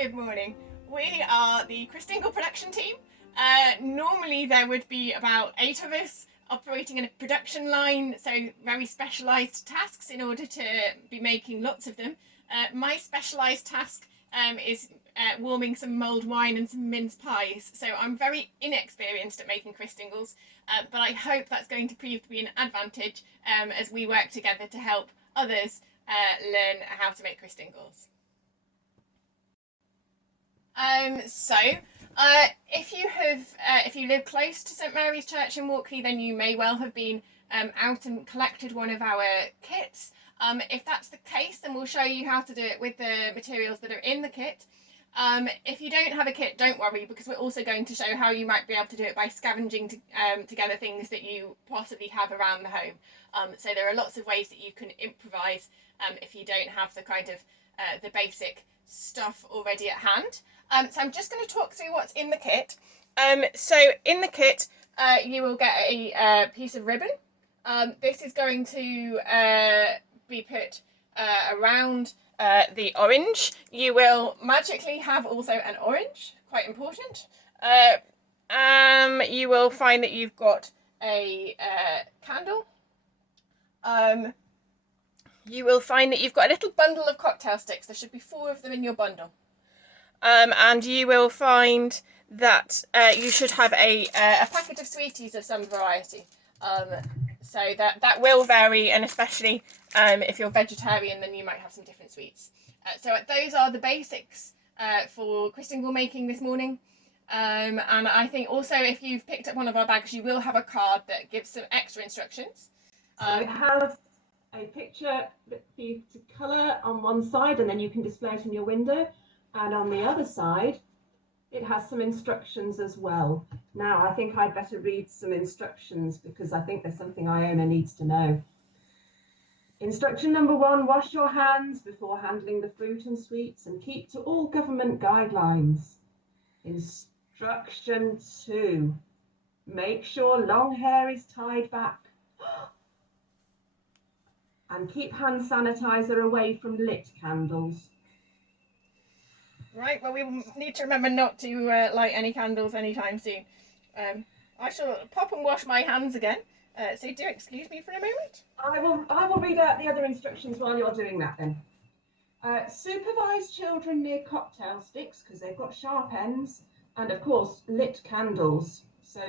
Good morning. We are the Christingle production team. Normally there would be about 8 of us operating in a production line, so very specialised tasks in order to be making lots of them. My specialised task is warming some mulled wine and some mince pies, so I'm very inexperienced at making Christingles, but I hope that's going to prove to be an advantage as we work together to help others learn how to make Christingles. If you live close to St Mary's Church in Walkley, then you may well have been out and collected one of our kits. If that's the case, then we'll show you how to do it with the materials that are in the kit. If you don't have a kit, don't worry, because we're also going to show how you might be able to do it by scavenging together things that you possibly have around the home. So there are lots of ways that you can improvise if you don't have the kind of the basic stuff already at hand. So I'm just going to talk through what's in the kit. So in the kit, you will get a piece of ribbon. This is going to be put around the orange. You will magically have also an orange, quite important. You will find that you've got a candle. You will find that you've got a little bundle of cocktail sticks. There should be 4 of them in your bundle. And you will find that you should have a packet of sweeties of some variety. So that will vary, and especially if you're vegetarian, then you might have some different sweets. So those are the basics for Christingle making this morning. And I think also if you've picked up one of our bags, you will have a card that gives some extra instructions. It has a picture for you to colour on one side, and then you can display it in your window. And on the other side, it has some instructions as well. Now, I think I'd better read some instructions because I think there's something Iona needs to know. Instruction number 1, wash your hands before handling the fruit and sweets and keep to all government guidelines. Instruction 2, make sure long hair is tied back. And keep hand sanitizer away from lit candles. Right, well, we need to remember not to light any candles anytime soon. I shall pop and wash my hands again. So do excuse me for a moment. I will read out the other instructions while you're doing that then. Supervise children near cocktail sticks because they've got sharp ends, and of course lit candles. So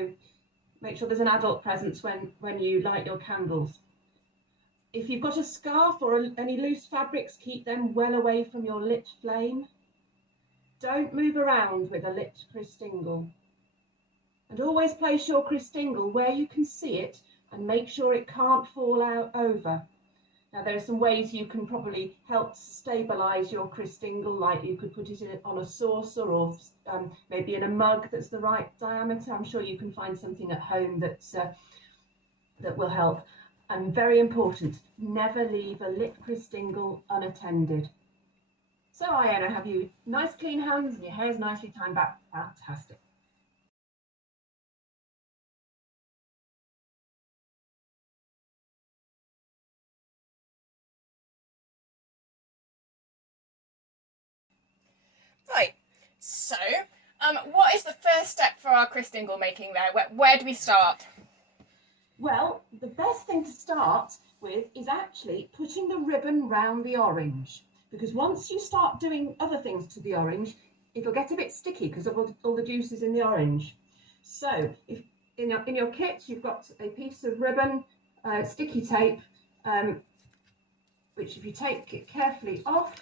make sure there's an adult present when you light your candles. If you've got a scarf or any loose fabrics, keep them well away from your lit flame. Don't move around with a lit Christingle. And always place your Christingle where you can see it and make sure it can't fall out over. Now there are some ways you can probably help stabilise your Christingle, like you could put it on a saucer or maybe in a mug that's the right diameter. I'm sure you can find something at home that will help. And very important, never leave a lit Christingle unattended. So Iona, have you nice clean hands and your hair's nicely tied back? Fantastic. Right, so what is the first step for our Christingle making there? Where do we start? Well, the best thing to start with is actually putting the ribbon round the orange, because once you start doing other things to the orange, it'll get a bit sticky because of all the juices in the orange. So if in your kit you've got a piece of ribbon, sticky tape, which if you take it carefully off.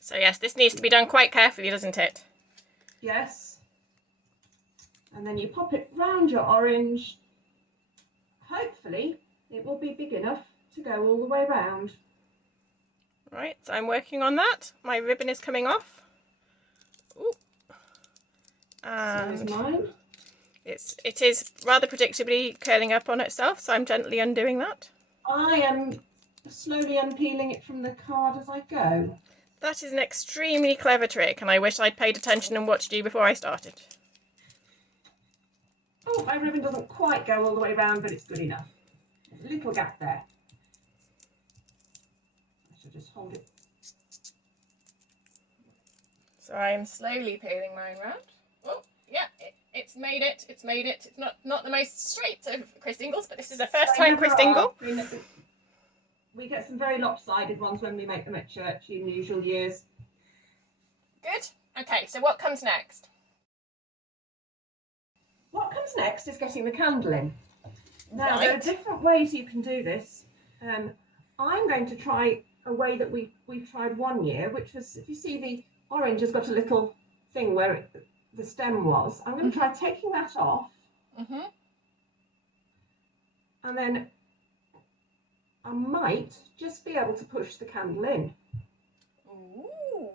So yes, this needs to be done quite carefully, doesn't it? Yes. And then you pop it round your orange. Hopefully it will be big enough to go all the way round. Right, so I'm working on that. My ribbon is coming off. Ooh. And so is mine. It is rather predictably curling up on itself, so I'm gently undoing that. I am slowly unpeeling it from the card as I go. That is an extremely clever trick, and I wish I'd paid attention and watched you before I started. Oh, my ribbon doesn't quite go all the way round, but it's good enough. There's a little gap there. I should just hold it So I'm slowly peeling mine round. Oh, yeah, it's made it. It's made it. It's not the most straight of Christingles, but this is a first time Christingle. We get some very lopsided ones when we make them at church in usual years. Good. Okay, so what comes next? What comes next is getting the candle in. Now, Right. there are different ways you can do this. I'm going to try a way that we tried one year, which was, if you see the orange has got a little thing where the stem was. I'm going to try taking that off. Mm-hmm. And then I might just be able to push the candle in. Ooh.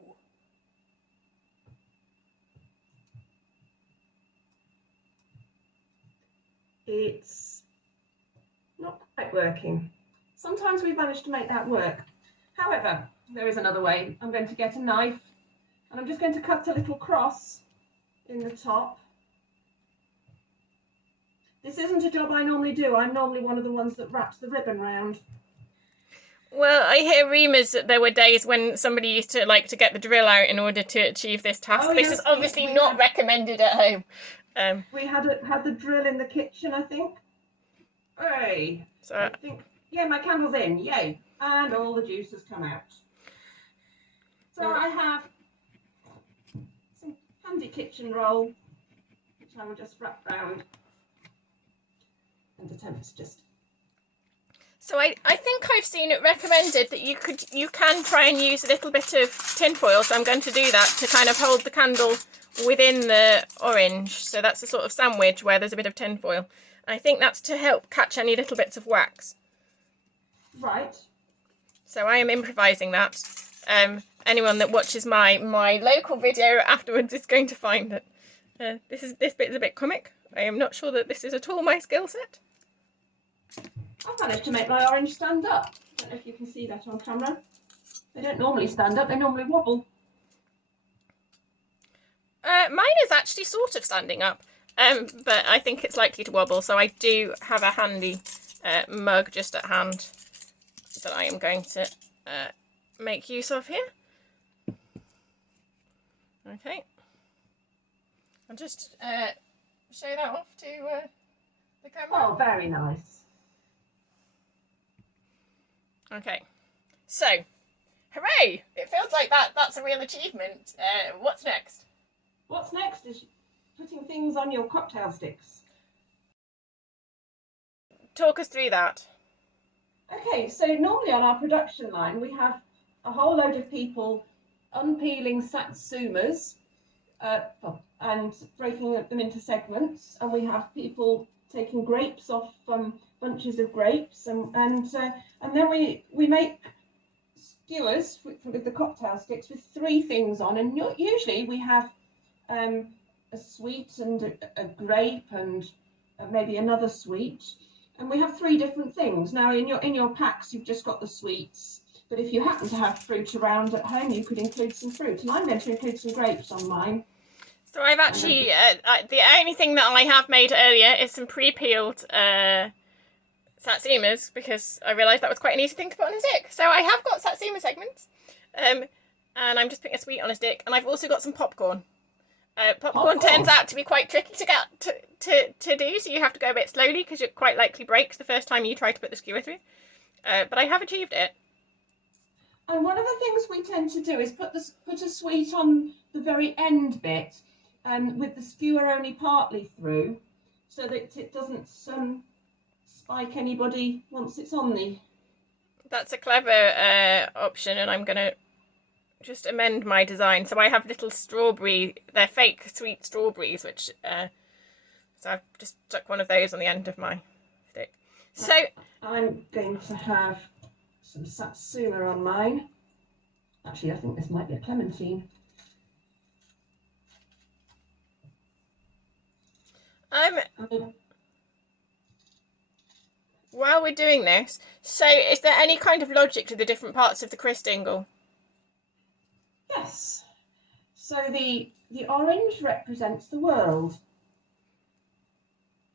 It's not quite working. Sometimes we've managed to make that work. However, there is another way. I'm going to get a knife and I'm just going to cut a little cross in the top. This isn't a job I normally do. I'm normally one of the ones that wraps the ribbon round. Well, I hear rumours that there were days when somebody used to like to get the drill out in order to achieve this task. This is obviously not recommended at home. We had the drill in the kitchen, I think. Hey, So I think, yeah, my candle's in, yay. And all the juice has come out. So I have some handy kitchen roll, which I will just wrap round and attempt to just... So I think I've seen it recommended that you can try and use a little bit of tin foil. So I'm going to do that to kind of hold the candle within the orange. So that's a sort of sandwich where there's a bit of tin foil. I think that's to help catch any little bits of wax. Right. So I am improvising that. Anyone that watches my local video afterwards is going to find that this bit is a bit comic. I am not sure that this is at all my skill set. I've managed to make my orange stand up. I don't know if you can see that on camera. They don't normally stand up, they normally wobble. Mine is actually sort of standing up, but I think it's likely to wobble, so I do have a handy mug just at hand that I am going to make use of here. Okay. I'll just show that off to the camera. Oh, very nice. Okay, so, hooray! It feels like that's a real achievement. What's next? What's next is putting things on your cocktail sticks. Talk us through that. Okay, so normally on our production line we have a whole load of people unpeeling satsumas and breaking them into segments, and we have people taking grapes off bunches of grapes, and then we make skewers with the cocktail sticks with 3 things on, and usually we have a sweet and a grape and maybe another sweet, and we have 3 different things. Now in your packs you've just got the sweets, but if you happen to have fruit around at home you could include some fruit, and I'm going to include some grapes on mine. So I've actually, the only thing that I have made earlier is some pre-peeled satsumas, because I realised that was quite an easy thing to put on a stick. So I have got satsuma segments, and I'm just putting a sweet on a stick, and I've also got some popcorn. Popcorn turns out to be quite tricky to get to do, so you have to go a bit slowly because it quite likely breaks the first time you try to put the skewer through. But I have achieved it. And one of the things we tend to do is put a sweet on the very end bit, with the skewer only partly through, so that it doesn't spike anybody once it's on the... That's a clever option, and I'm going to just amend my design. So I have little they're fake sweet strawberries, which so I've just stuck one of those on the end of my stick. So I'm going to have some satsuma on mine. Actually, I think this might be a clementine. While we're doing this, so is there any kind of logic to the different parts of the Christingle? Yes. So the orange represents the world,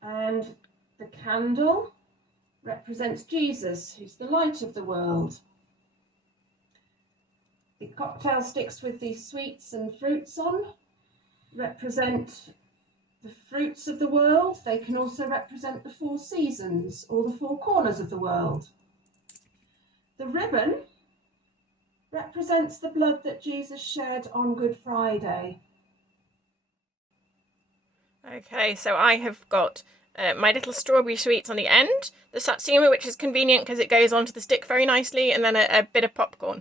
and the candle represents Jesus, who's the light of the world. The cocktail sticks with the sweets and fruits on represent the fruits of the world. They can also represent the 4 seasons or the 4 corners of the world. The ribbon represents the blood that Jesus shed on Good Friday. Okay, so I have got my little strawberry sweets on the end, the satsuma, which is convenient because it goes onto the stick very nicely, and then a bit of popcorn.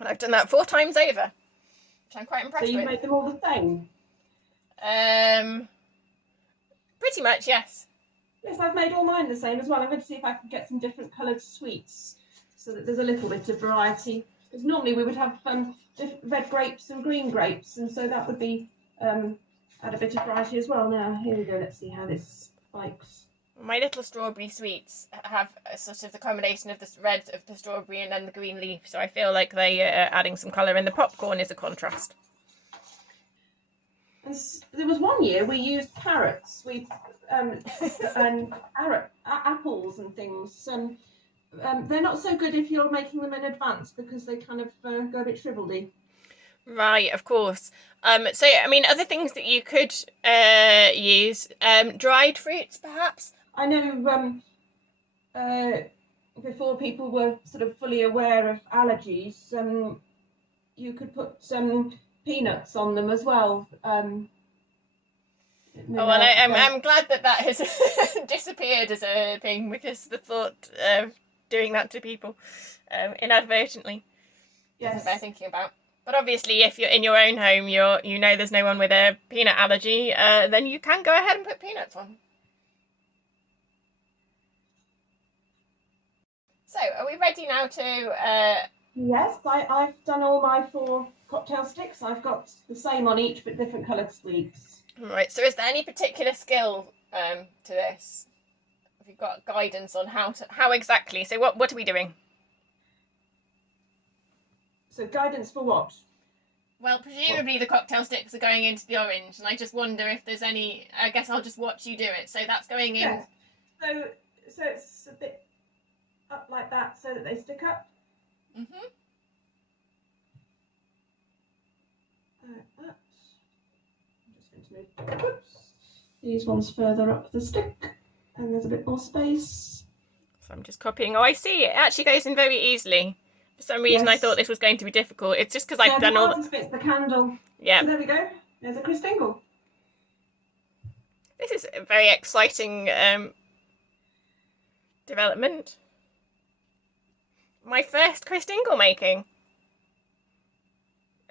And I've done that 4 times over, which I'm quite impressed with. So you made them all the same? Pretty much, yes. Yes, I've made all mine the same as well. I'm going to see if I can get some different coloured sweets so that there's a little bit of variety. Because normally we would have red grapes and green grapes, and so that would be add a bit of variety as well. Now, here we go. Let's see how this spikes. My little strawberry sweets have a sort of the combination of the red of the strawberry and then the green leaf, so I feel like they are adding some colour, and the popcorn is a contrast. And there was one year we used carrots, and apples and things. They're not so good if you're making them in advance because they kind of go a bit shriveledy. Right, of course. So, I mean, other things that you could use, dried fruits, perhaps? I know before people were sort of fully aware of allergies, you could put some peanuts on them as well. I'm glad that has disappeared as a thing, because the thought of doing that to people inadvertently isn't worth thinking about. But obviously, if you're in your own home, you know there's no one with a peanut allergy, then you can go ahead and put peanuts on. So, are we ready now to... Yes, I've done all my 4 cocktail sticks. I've got the same on each, but different coloured sweets. Right, so is there any particular skill to this? Have you got guidance on how exactly? So what are we doing? So guidance for what? Well, presumably the cocktail sticks are going into the orange, and I just wonder if there's any... I guess I'll just watch you do it. So that's going in... Yes. So it's a bit up like that so that they stick up. Mm-hmm. Like that. I'm just going to move these ones further up the stick, and there's a bit more space. So I'm just copying. Oh, I see. It actually goes in very easily. For some reason, yes. I thought this was going to be difficult. It's just because I've done all... the bit's the candle. Yeah. So there we go. There's a Christingle. This is a very exciting development. My first Christingle making.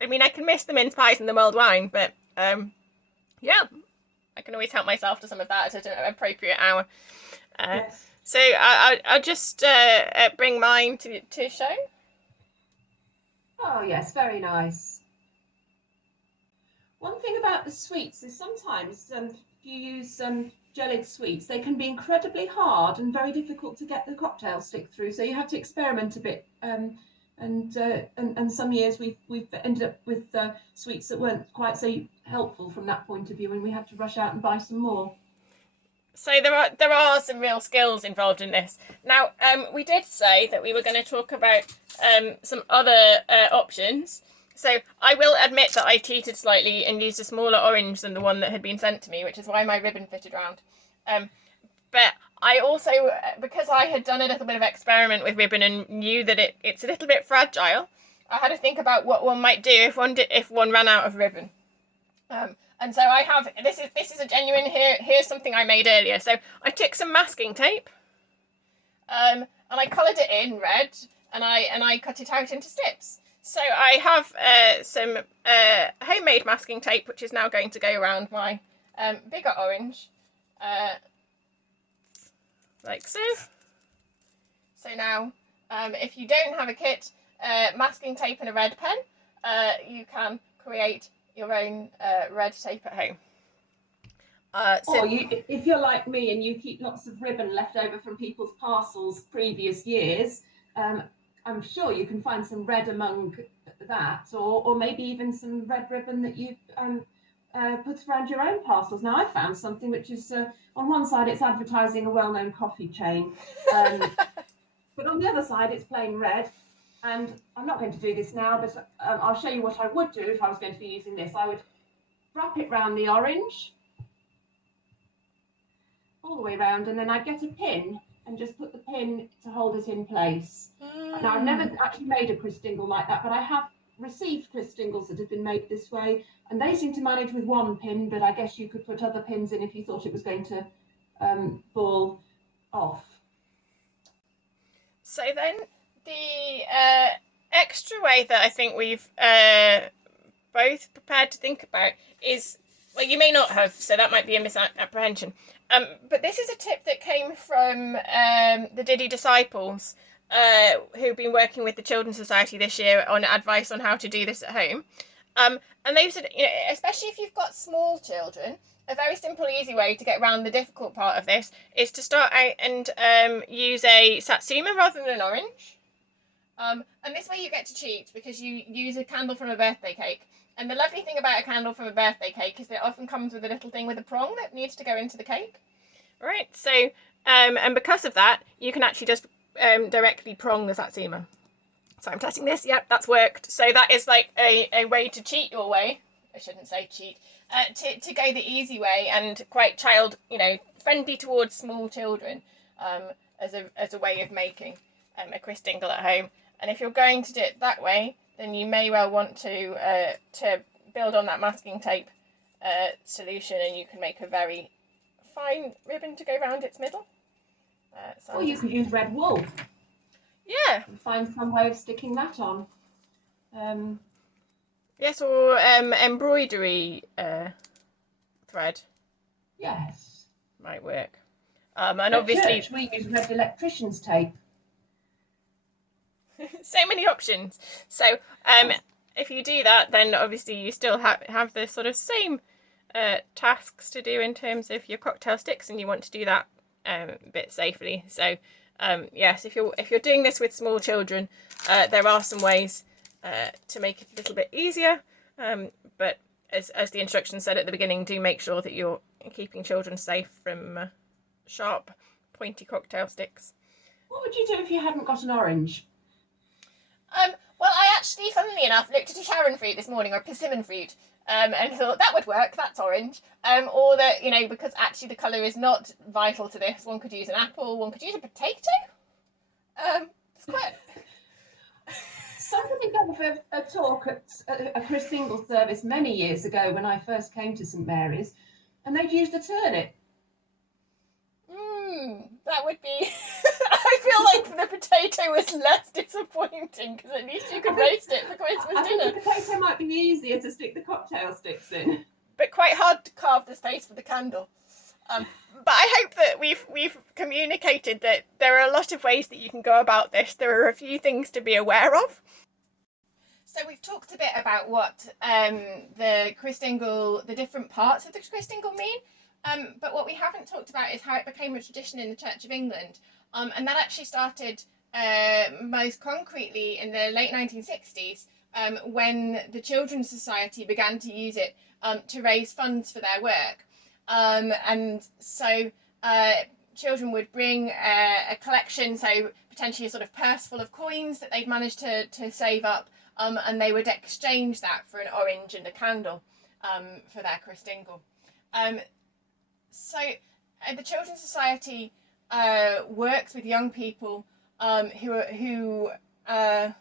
I mean, I can miss the mince pies and the mulled wine, but yeah, I can always help myself to some of that at an appropriate hour. Yes. So I'll just bring mine to show. Oh yes, very nice. One thing about the sweets is sometimes if you use jellied sweets, they can be incredibly hard and very difficult to get the cocktail stick through. So you have to experiment a bit. And some years we've ended up with sweets that weren't quite so helpful from that point of view, and we had to rush out and buy some more. So there are some real skills involved in this. Now, we did say that we were going to talk about some other options. So I will admit that I cheated slightly and used a smaller orange than the one that had been sent to me, which is why my ribbon fitted round. But I also, because I had done a little bit of experiment with ribbon and knew that it's a little bit fragile, I had to think about what one might do if one ran out of ribbon. And so I have, this is a genuine, here's something I made earlier. So I took some masking tape, and I coloured it in red, and I cut it out into strips. So I have some homemade masking tape, which is now going to go around my bigger orange, like so. So now, if you don't have a kit, masking tape and a red pen, you can create your own red tape at home. Or if you're like me and you keep lots of ribbon left over from people's parcels previous years, I'm sure you can find some red among that, or maybe even some red ribbon that you've put around your own parcels. Now I found something which is, on one side it's advertising a well-known coffee chain, but on the other side it's plain red. And I'm not going to do this now, but I'll show you what I would do if I was going to be using this. I would wrap it round the orange, all the way around, and then I'd get a pin and just put the pin to hold it in place. Now, I've never actually made a Christingle like that, but I have received Christingles that have been made this way, and they seem to manage with one pin, but I guess you could put other pins in if you thought it was going to fall off. So then the extra way that I think we've both prepared to think about is, well, you may not have, so that might be a misapprehension. But this is a tip that came from the Diddy disciples who've been working with the Children's Society this year on advice on how to do this at home. And they've said, you know, especially if you've got small children, a very simple, easy way to get around the difficult part of this is to start out and use a satsuma rather than an orange. And this way you get to cheat because you use a candle from a birthday cake. And the lovely thing about a candle from a birthday cake is that it often comes with a little thing with a prong that needs to go into the cake. Right, so, and because of that, you can actually just directly prong the satsuma. So I'm testing this, yep, that's worked. So that is like a way to cheat your way. I shouldn't say cheat. To go the easy way and quite friendly towards small children as a way of making a Christingle at home. And if you're going to do it that way, then you may well want to build on that masking tape solution, and you can make a very fine ribbon to go around its middle. Or you could use red wool. Yeah. And find some way of sticking that on. Yes, or embroidery thread. Yes. Might work. And At obviously church, we use red electrician's tape. so many options. So if you do that, then obviously you still have the sort of same tasks to do in terms of your cocktail sticks, and you want to do that a bit safely. So yes, if you're doing this with small children, there are some ways to make it a little bit easier, but as the instructions said at the beginning, do make sure that you're keeping children safe from sharp, pointy cocktail sticks. What would you do if you hadn't got an orange? Well, I actually, funnily enough, looked at a Sharon fruit this morning, or persimmon fruit, and thought that would work, that's orange. Or that, because actually the colour is not vital to this, one could use an apple, one could use a potato. It's quite... Somebody gave a talk at a Christingle service many years ago when I first came to St Mary's, and they'd used a turnip. That would be... I feel like the potato was less disappointing, because at least you could roast it for Christmas dinner. I think the potato might be easier to stick the cocktail sticks in. But quite hard to carve the space for the candle. But I hope that we've communicated that there are a lot of ways that you can go about this. There are a few things to be aware of. So we've talked a bit about what the different parts of the Christingle mean. But what we haven't talked about is how it became a tradition in the Church of England. And that actually started most concretely in the late 1960s when the Children's Society began to use it to raise funds for their work. And so children would bring a collection, so potentially a sort of purse full of coins that they'd managed to save up, and they would exchange that for an orange and a candle for their Christingle. So the Children's Society works with young people who have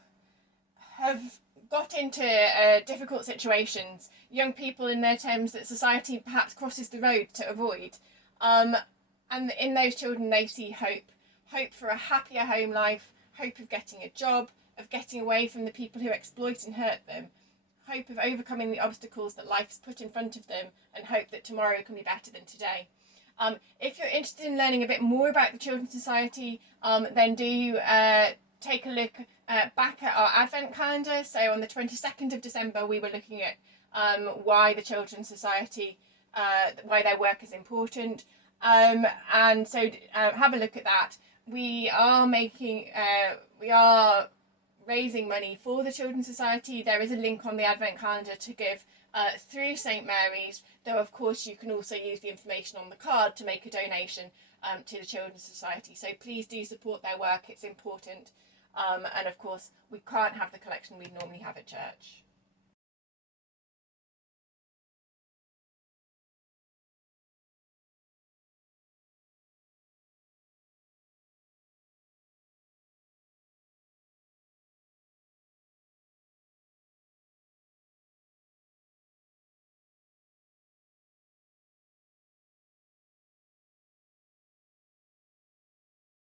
got into difficult situations, young people in their terms that society perhaps crosses the road to avoid. And in those children they see hope for a happier home life, hope of getting a job, of getting away from the people who exploit and hurt them, hope of overcoming the obstacles that life's put in front of them, and hope that tomorrow can be better than today. If you're interested in learning a bit more about the Children's Society, then do take a look back at our Advent calendar. So on the 22nd of December, we were looking at why the Children's Society, why their work is important. And so have a look at that. We are raising money for the Children's Society. There is a link on the Advent calendar to give through St Mary's, though of course you can also use the information on the card to make a donation to the Children's Society. So please do support their work, it's important. And of course, we can't have the collection we normally have at church.